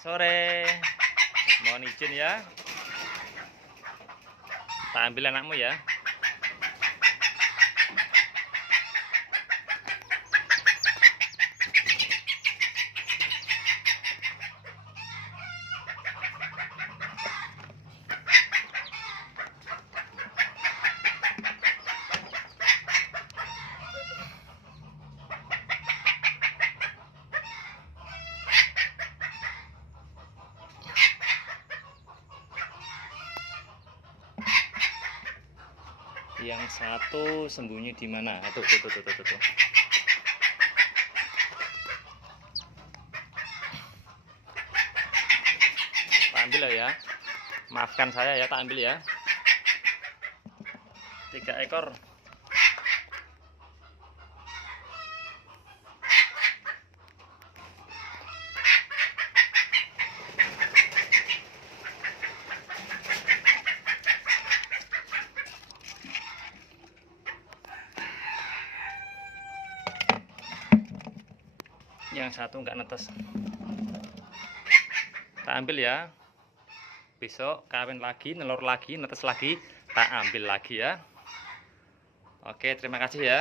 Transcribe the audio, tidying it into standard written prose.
sore. Mohon izin ya. Tak ambil anakmu ya. Yang satu sembunyi di mana? Tuh. Tak ambil ya. Maafkan saya ya, tak ambil ya. 3 ekor. Yang satu nggak netes. Tak ambil ya. Besok kawin lagi, nelur lagi, netes lagi, tak ambil lagi ya. Oke, terima kasih ya.